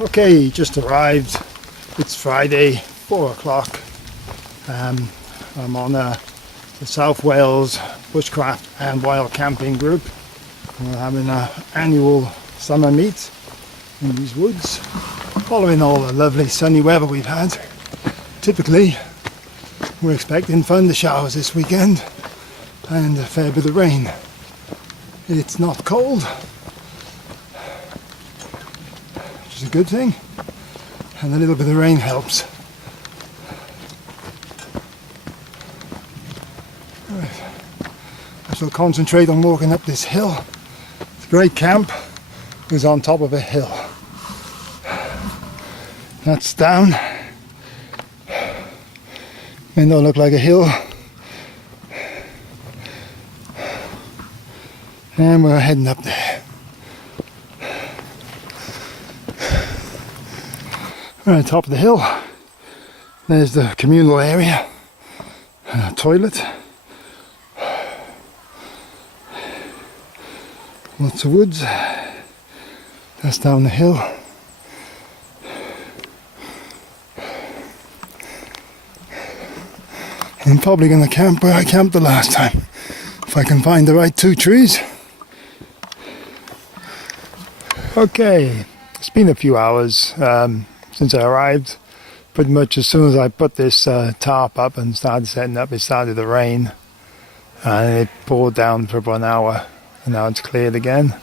Okay, just arrived. It's Friday, 4 o'clock. I'm on the South Wales Bushcraft and Wild Camping group. We're having an annual summer meet in these woods, following all the lovely sunny weather we've had. Typically, we're expecting thunder showers this weekend and a fair bit of rain. It's not cold, which is a good thing, and a little bit of rain helps. Right. I shall concentrate on walking up this hill. It's a great camp. It's on top of a hill. That's down. May not look like a hill. And we're heading up there. We're on top of the hill. There's the communal area. Toilet. Lots of woods. That's down the hill. I'm probably going to camp where I camped the last time, if I can find the right 2 trees. Okay, it's been a few hours since I arrived. Pretty much as soon as I put this tarp up and started setting up, it started to rain. And it poured down for about an hour, and now it's cleared again.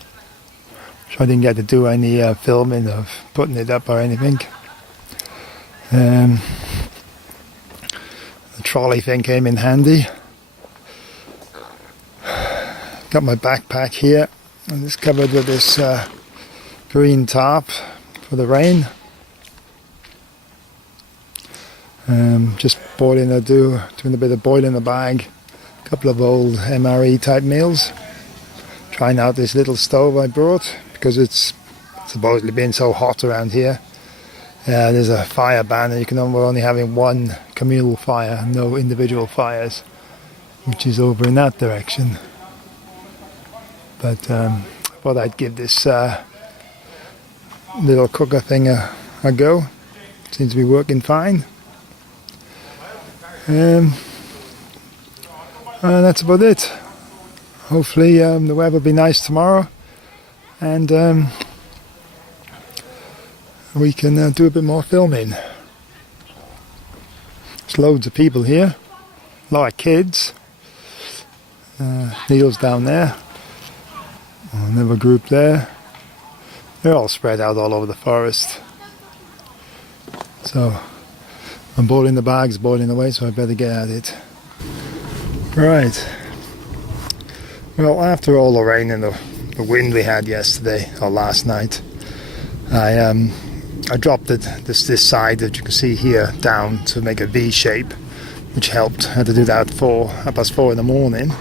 So I didn't get to do any filming of putting it up or anything. The trolley thing came in handy. Got my backpack here, and it's covered with this green tarp for the rain. Just doing a bit of boiling the bag. A couple of old MRE type meals. Trying out this little stove I brought because it's supposedly been so hot around here. There's a fire ban, and we're only having one communal fire, no individual fires, which is over in that direction. But I thought I'd give this little cooker thing a go. Seems to be working fine. And that's about it. Hopefully the weather will be nice tomorrow, and we can do a bit more filming. There's loads of people here, a lot of kids. Neil's down there, another group there. They're all spread out all over the forest. So I'm boiling the bags, boiling away, so I better get at it. Right. Well, after all the rain and the wind we had yesterday or last night, I dropped this side that you can see here down to make a V shape, which helped. I had to do that at 4:30 in the morning.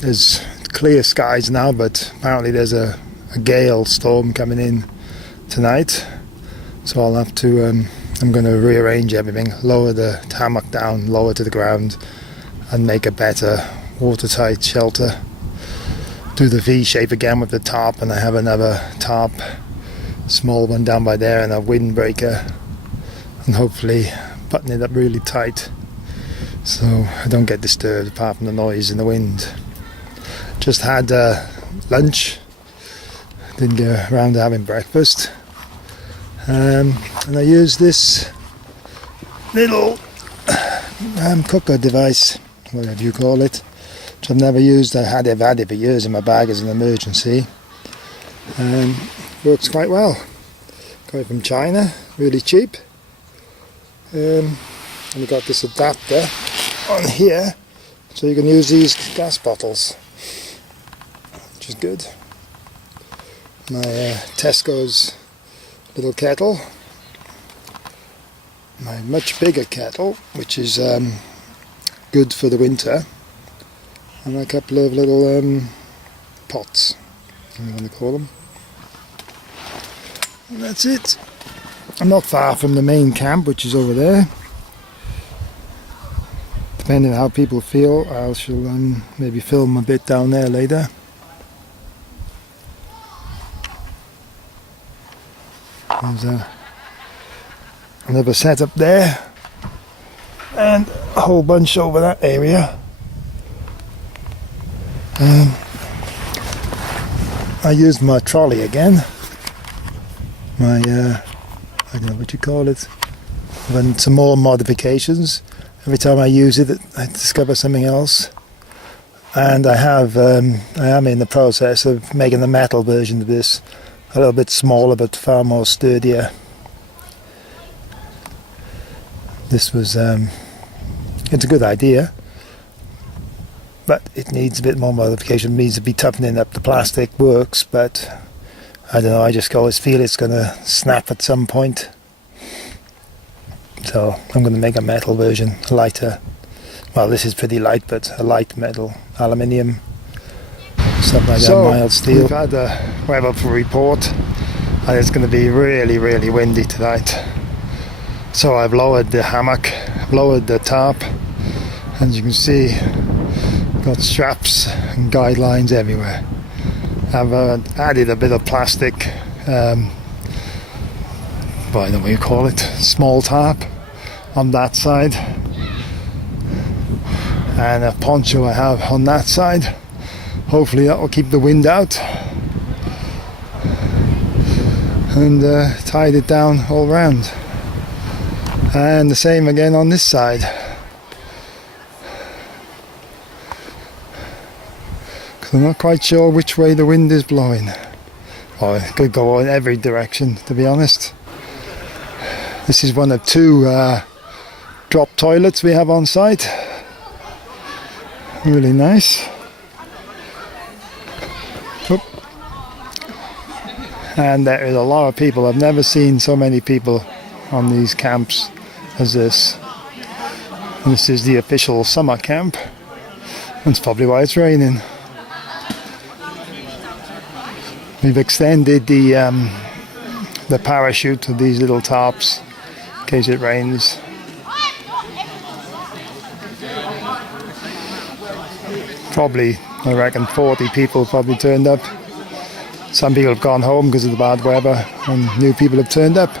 There's clear skies now, but apparently there's a gale storm coming in tonight, so I'll have to. I'm going to rearrange everything, lower the hammock down, lower to the ground, and make a better watertight shelter. Do the V shape again with the tarp, and I have another tarp, small one down by there, and a windbreaker, and hopefully button it up really tight so I don't get disturbed apart from the noise and the wind. Just had lunch, didn't get around to having breakfast, and I used this little cooker device, whatever you call it, which I've never used. I've had it for years in my bag as an emergency. Works quite well. Got it from China, really cheap. And we got this adapter on here, so you can use these gas bottles, which is good. My Tesco's little kettle. My much bigger kettle, which is good for the winter, and a couple of little pots, I want to call them. And that's it. I'm not far from the main camp, which is over there. Depending on how people feel, I shall maybe film a bit down there later. There's another setup there, and a whole bunch over that area. I used my trolley again. My I don't know what you call it. Then some more modifications. Every time I use it, I discover something else. And I am in the process of making the metal version of this, a little bit smaller but far more sturdier. This was, it's a good idea, but it needs a bit more modification. It needs to be toughening up the plastic, works, but I don't know, I just always feel it's going to snap at some point. So I'm going to make a metal version, lighter. Well, this is pretty light, but a light metal, aluminium, stuff like that, mild steel. We've had a weather report, and it's going to be really, really windy tonight. So I've lowered the hammock, lowered the tarp, and as you can see, got straps and guidelines everywhere. I've added a bit of plastic, I don't know what you call it, small tarp on that side, and a poncho I have on that side. Hopefully that will keep the wind out, and tied it down all round, and the same again on this side. Because I'm not quite sure which way the wind is blowing. Well, it could go in every direction, to be honest. This is one of two drop toilets we have on site. Really nice. Oop. And there is a lot of people. I've never seen so many people on these camps as this. And this is the official summer camp. That's probably why it's raining. We've extended the parachute to these little tarps in case it rains. Probably, I reckon 40 people probably turned up. Some people have gone home because of the bad weather, and new people have turned up.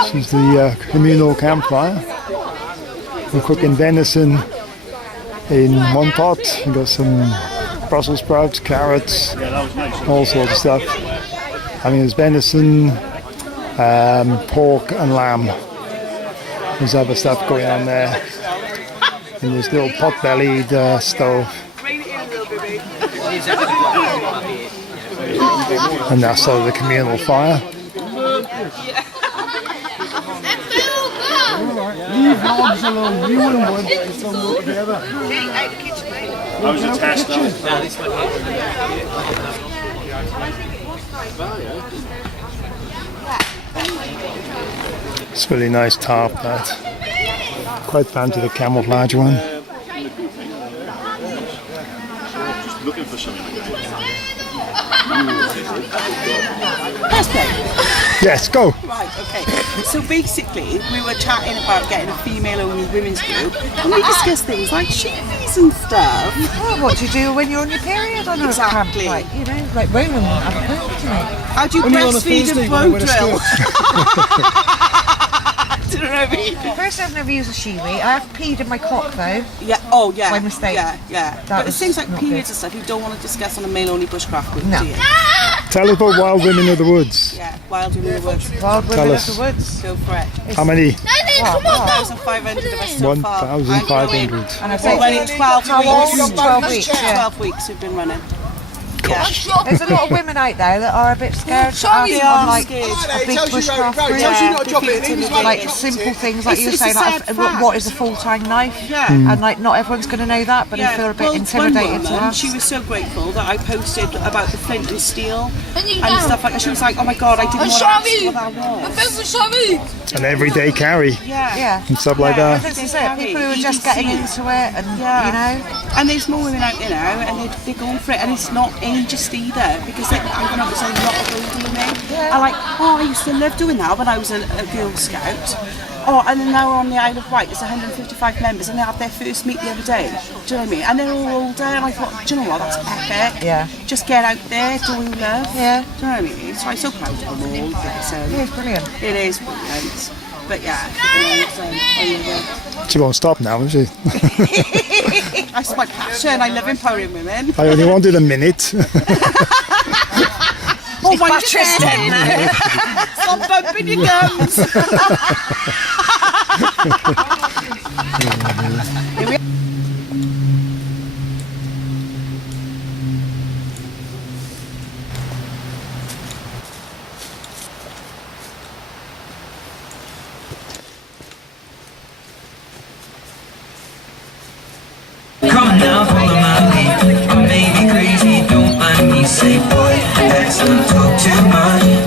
This is the communal campfire. We're cooking venison in one pot. We've got some Brussels sprouts, carrots, all sorts of stuff. I mean, there's venison, pork and lamb. There's other stuff going on there. In this little pot-bellied stove. And that's sort of the communal fire. Leave vlogs alone, you wouldn't want to some together. That was a test It's really nice tarp, that. Quite fancy the camouflage one. Just looking for something. Yes, go. Right, okay. So basically, we were chatting about getting a female-only women's group, and we discussed things like sheepies and stuff. Well, what do you do when you're on your period? On Exactly. A camp, like, you know, like Roman wouldn't have a clue, do they? How do you breastfeed and bow drill? Do you know what I mean? Personally, I've never used a shiwi. I have peed in my cock though. Yeah. Oh, yeah. By mistake. Yeah. But it's things like periods and stuff you don't want to discuss on a male-only bushcraft group, No. do you? Tell us about Wild Women of the Woods. Yeah. Wild Women of the Woods. Wild Tell women us. of the woods. Go for it. How many? 1,500 of us so far. 1,500. And I've We're running 12 How weeks. long? 12 weeks, yeah. 12 weeks we've been running. Yeah. There's a lot of women out there that are a bit scared to ask They on are like scared. a big bushcraft group. Yeah. Like simple things like It's you were just saying, a like sad fact. what is a full-time knife? Yeah. And like not everyone's going to know that, but they feel a bit intimidated one to woman, ask. she was so grateful that I posted about the flint and steel and stuff like that. She was like, oh my god, I didn't want to ask what that was. An everyday carry Yeah. and stuff like that. This is it. People who are just getting into it, and you know. And there's more women out there now, and they're going for it, and it's not ageist either, because I'm going to say a lot of older women. I like, oh, I used to love doing that when I was a Girl Scout. Oh, and then now we're on the Isle of Wight, there's 155 members, and they had their first meet the other day. Do you know what I mean? And they're all older, and I thought, do you know what, that's epic. Yeah. Just get out there, do what you love. Yeah. Do you know what I mean? So I'm so proud of them all. So Yeah, it's brilliant. it is brilliant. But yeah, I love it. She won't stop now, will she? That's my passion. I love empowering women. I only wanted a minute. Oh, my battery's dead now. Stop bumping your gums. Come now, follow my lead. I may be crazy, don't mind me. Say, boy, let's not talk too much.